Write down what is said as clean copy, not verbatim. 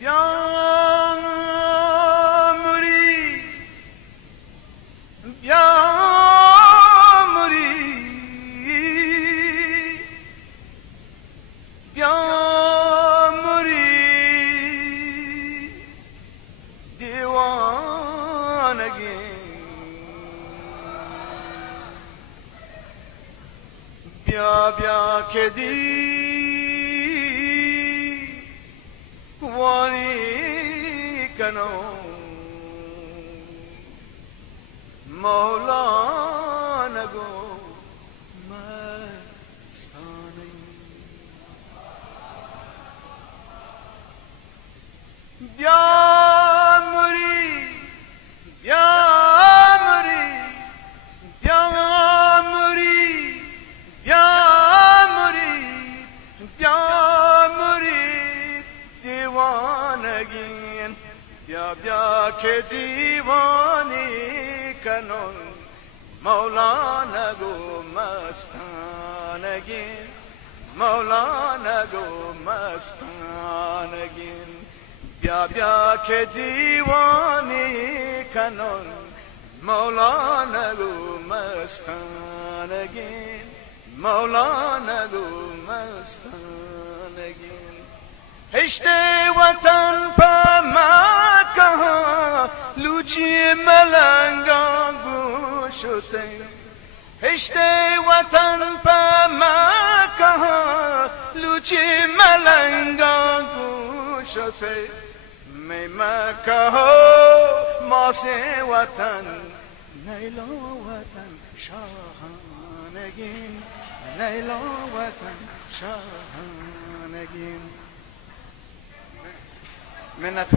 بیامری دیوانگی بیا که دیوانی کنم مولا نگو مستانه بیامری دیوانگین بیا که دیوانی کنون مولا نگو مستانگین مولا نگو مستانگین بیا که دیوانی کنون مولا نگو مستانگین مولا نگو مستانگین هشت وطن پا مکه لوچی ملنگا گوشته هشت وطن پا مکه لوچی ملنگا گوشته می مکه ماسی وطن نیلا وطن شاهانگین نیلا وطن شاهانگین منت